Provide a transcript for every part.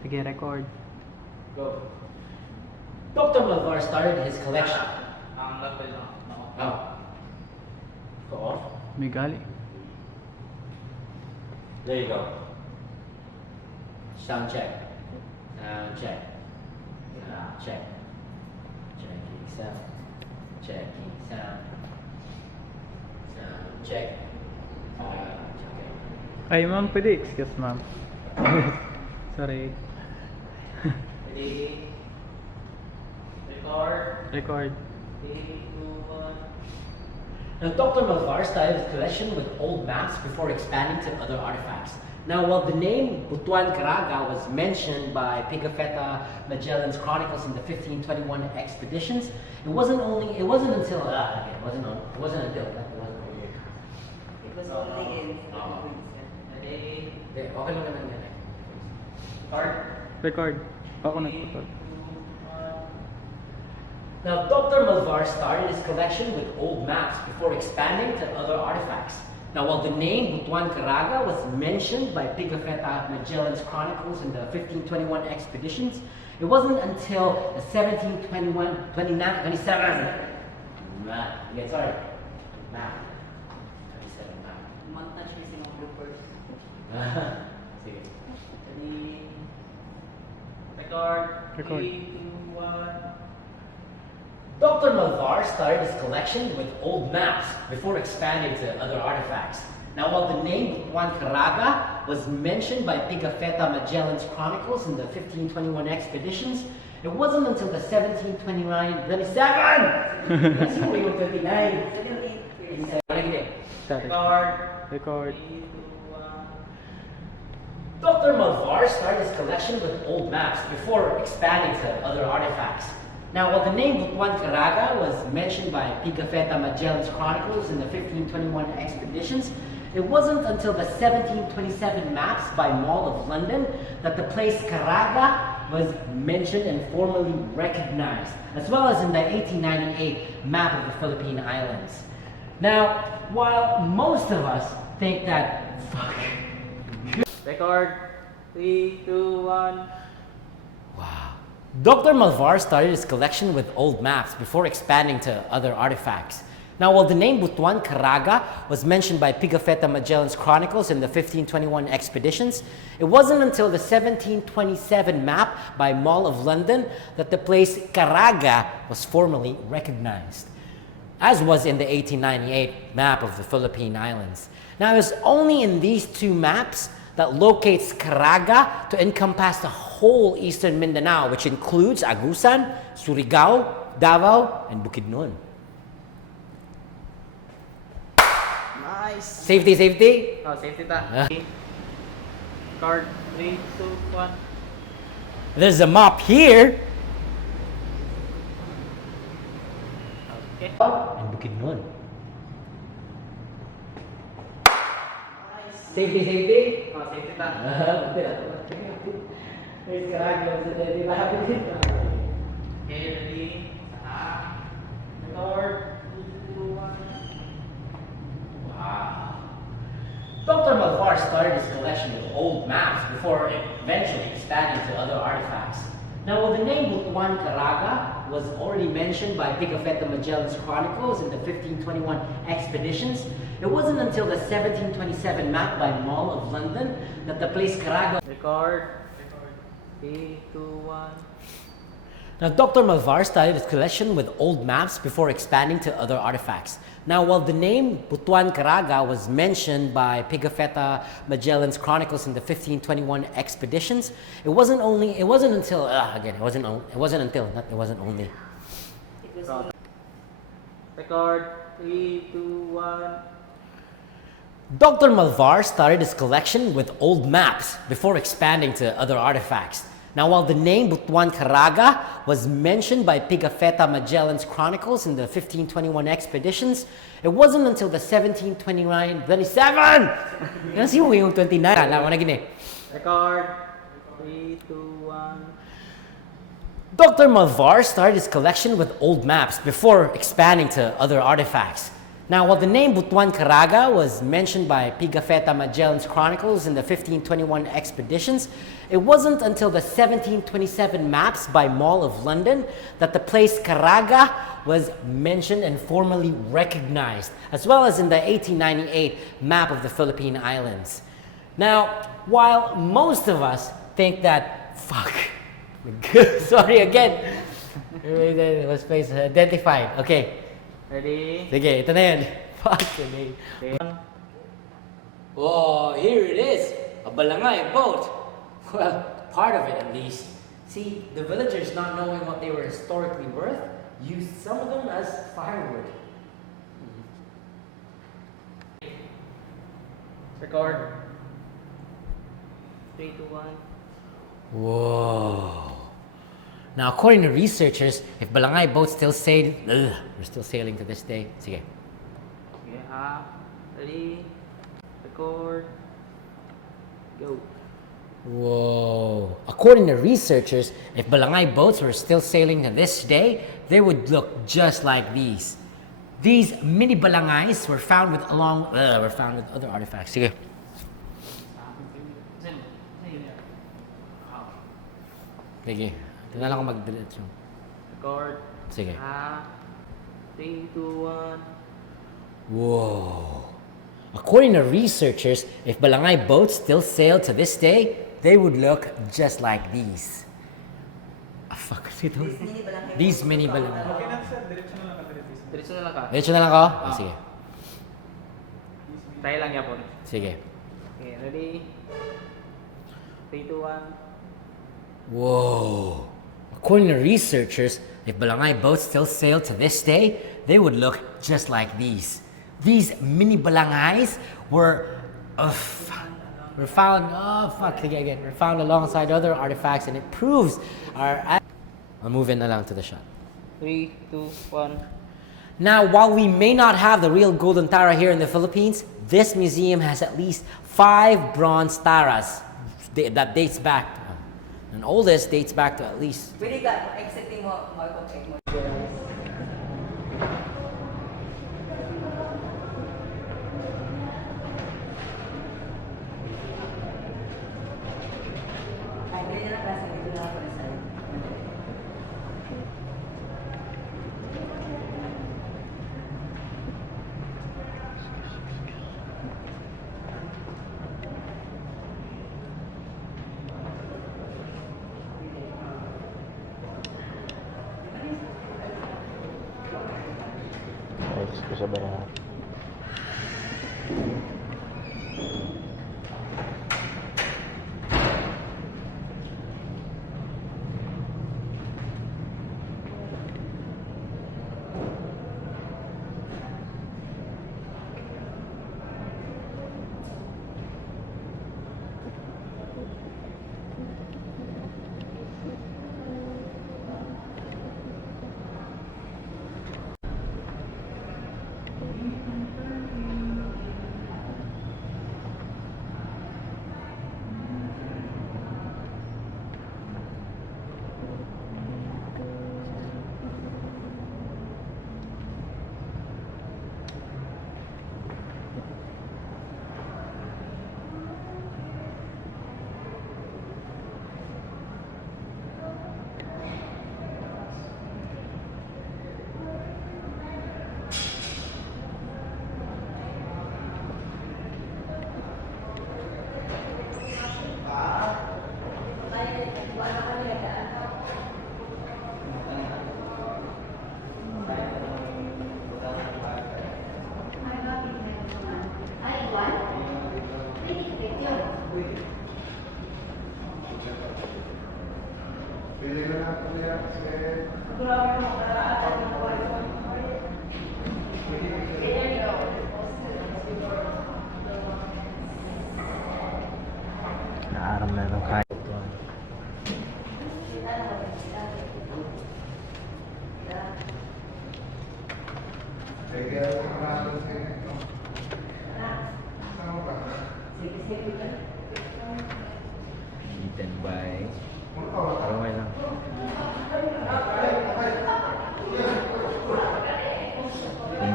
Sige, record. Go. Dr. Malvar started his collection. Ang lapel na. Oh. Go off. May gali. There you go. Sound check. Sound check. Sound check. Checking sound. Checking sound. Sound check. Ay, ma'am, pwede. Excuse, ma'am. Sorry. Ready? Record. Record. 3, 2, 1. Now, Dr. Malvar started his collection with old maps before expanding to other artifacts. Now, while the name Butuan Caraga was mentioned by Pigafetta Magellan's chronicles in the 1521 expeditions, it wasn't until It was only in Ready? Okay lang naman yan. Start. Record. Ako 3, nagputol. 2, 1. Now, Dr. Malvar started his collection with old maps before expanding to other artifacts. Now, while the name Butuan Caraga was mentioned by Pigafetta Magellan's chronicles in the 1521 expeditions, it wasn't until the 1721, 27, yeah, sorry, map, 27 map. month na siya yung bloopers. Sige. Ready? Record. Record. 3, 2, 1. Dr. Malvar started his collection with old maps before expanding to other artifacts. Now, while the name Juan Caraga was mentioned by Pigafetta Magellan's chronicles in the 1521 expeditions, it wasn't until the 1729, 27! Kasi mo yung 39. Sorry. Record. Record. 3, 2, 1. Dr. Malvar started his collection with old maps before expanding to other artifacts. Now, while the name Juan Caraga was mentioned by Pigafetta Magellan's chronicles in the 1521 expeditions, it wasn't until the 1727 maps by Mall of London that the place Caraga was mentioned and formally recognized, as well as in the 1898 map of the Philippine Islands. Now, while most of us think that, Record. 3, 2, 1. wow. Dr. Malvar started his collection with old maps before expanding to other artifacts. Now, while the name Butuan Caraga was mentioned by Pigafetta Magellan's chronicles in the 1521 expeditions, it wasn't until the 1727 map by Mall of London that the place Caraga was formally recognized, as was in the 1898 map of the Philippine Islands. Now, it was only in these two maps that locates Caraga to encompass the whole eastern Mindanao, which includes Agusan, Surigao, Davao, and Bukidnon. Nice. Safety, safety. Oh, safety ta. Record. 3, 2, 1. There's a map here. Okay. And Bukidnon. Safety, safety. Oh, safety ta. There's Caraga. Okay, ready? Record. 3, 2, 1. Wow. Dr. Malvar started his collection with old maps before eventually expanding to other artifacts. Now, while the name Butuan Caraga was already mentioned by Pigafetta Magellan's chronicles in the 1521 expeditions, it wasn't until the 1727 map by Mall of London that the place Caraga. Record. 3, 2, 1. Now, Dr. Malvar started his collection with old maps before expanding to other artifacts. Now, while the name Butuan Caraga was mentioned by Pigafetta Magellan's chronicles in the 1521 expeditions, it wasn't only. It wasn't until. It wasn't only. It was Record. 3, 2, 1. Dr. Malvar started his collection with old maps before expanding to other artifacts. Now, while the name Butuan Caraga was mentioned by Pigafetta Magellan's chronicles in the 1521 expeditions, it wasn't until the 1729, 27! Kasi yung 29. Alam mo na gini. Record. 3, 2, 1. Dr. Malvar started his collection with old maps before expanding to other artifacts. Now, while the name Butuan Caraga was mentioned by Pigafetta Magellan's chronicles in the 1521 expeditions, it wasn't until the 1727 maps by Mall of London that the place Caraga was mentioned and formally recognized, as well as in the 1898 map of the Philippine Islands. Now, while most of us think that, sorry again, was place identified. Okay. Ready? Sige, ito na yun. Fucking A. Okay. Oh, here it is. A balangay boat. Well, part of it at least. See, the villagers, not knowing what they were historically worth, used some of them as firewood. Record. 3, 2, 1. Whoa. Now, according to researchers, if balangay boats still sail, we're still sailing to this day. Sige. Yeah. Ready? Record. Go. Whoa. According to researchers, if balangay boats were still sailing to this day, they would look just like these. These mini balangays were found with other artifacts. Sige. Sige. Ito na lang ako mag-delete yung. Record. Sige. 3, 2, 1. Whoa. According to researchers, if balangay boats still sail to this day, they would look just like these. Fuck. These mini balangay. Okay na sir, diretso na lang ka diretso. Diretso na lang ka. Diretso na lang ako? Sige. Try lang yapon. Sige. Okay, ready? 3, 2, 1. Whoa. According to researchers, if balangay boats still sail to this day, they would look just like these. These mini balangays were found. We're found alongside other artifacts, and it proves our. I'll move in na lang to the shot. 3, 2, 1. Now, while we may not have the real golden tara here in the Philippines, this museum has at least 5 bronze taras that dates back. And oldest dates back to at least. Pwede ka, exiting mo, Marco, take mo. Ay, pwede na kasi, dito na ako sa side. Ko sa baraha. Naaram na ng kahit ito. Eaten by... Kamay lang.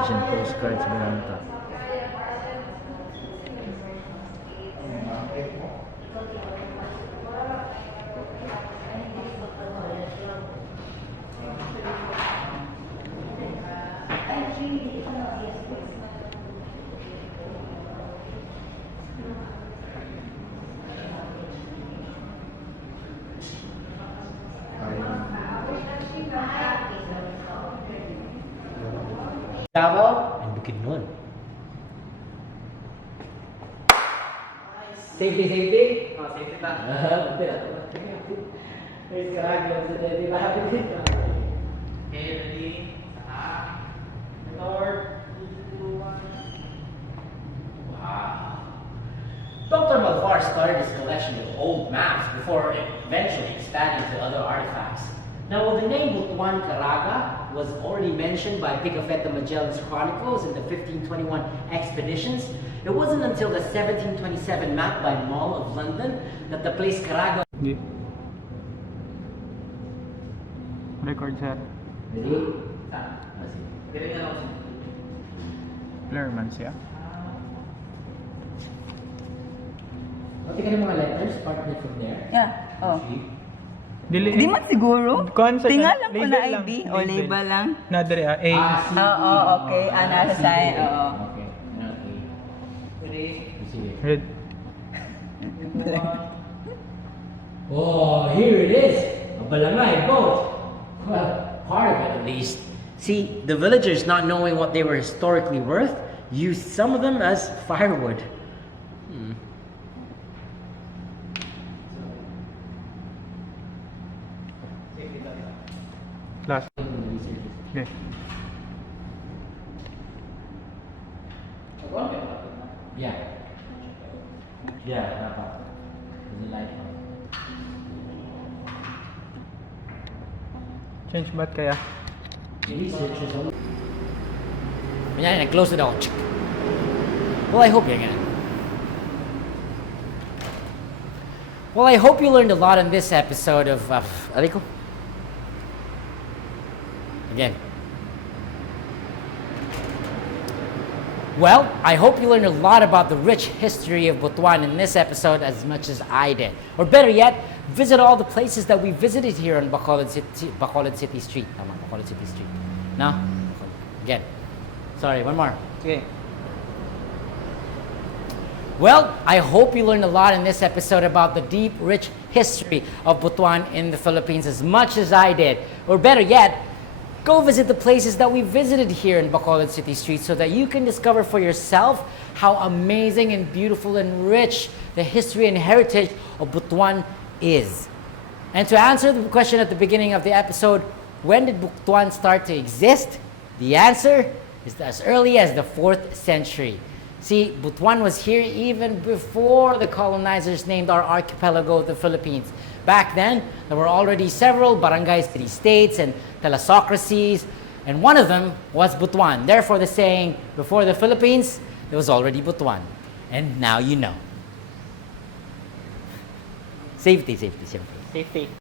Indonesian postcards binanta. Davao and Bukidnon. Safety. Oh, safety ta. There's Caraga. Okay, ready? Lord. 3, 2, 1. Wow. Dr. Malvar started his collection with old maps before eventually expanding to other artifacts. Now, while the name Butuan Caraga was already mentioned by Pigafetta Magellan's chronicles in the 1521 expeditions, it wasn't until the 1727 map by Mall of London that the place Caraga... Hindi. Record, sir. Ready? Dili na ako. Blur man siya. Okay ka ng mga letters, partly from there. Yeah. Oh. Dili. Di man siguro. Concept Tingnan lang, lang ko na label lang, ID o label lang. Nadari A. C, Oo, okay. Nasa sign. Oo. Okay. Okay. Ready? Sige. Red. 2, 1. Oh, here it is. A balanghai boat. Well, part of it at least. See, the villagers, not knowing what they were historically worth, used some of them as firewood. Last. Okay. Yeah. Yeah, dapat. There's a light on. Change ba't kaya? Researchers only. Kunyari, nag-close it ako. Well, I hope you're gonna. Well, I hope you learned a lot in this episode of Aliko. Again. Well, I hope you learned a lot about the rich history of Butuan in this episode as much as I did. Or better yet, visit all the places that we visited here on Bacolod City Street. Tama, Bacolod City Street. No? Again. Sorry, one more. Okay. Well, I hope you learned a lot in this episode about the deep, rich history of Butuan in the Philippines as much as I did. Or better yet, go visit the places that we visited here in Bacolod City Street so that you can discover for yourself how amazing and beautiful and rich the history and heritage of Butuan is. And to answer the question at the beginning of the episode, when did Butuan start to exist? The answer is as early as the 4th century. See, Butuan was here even before the colonizers named our archipelago the Philippines. Back then, there were already several barangay city-states and telesocracies, and one of them was Butuan. Therefore, the saying, before the Philippines, there was already Butuan. And now you know. Safety. Safety.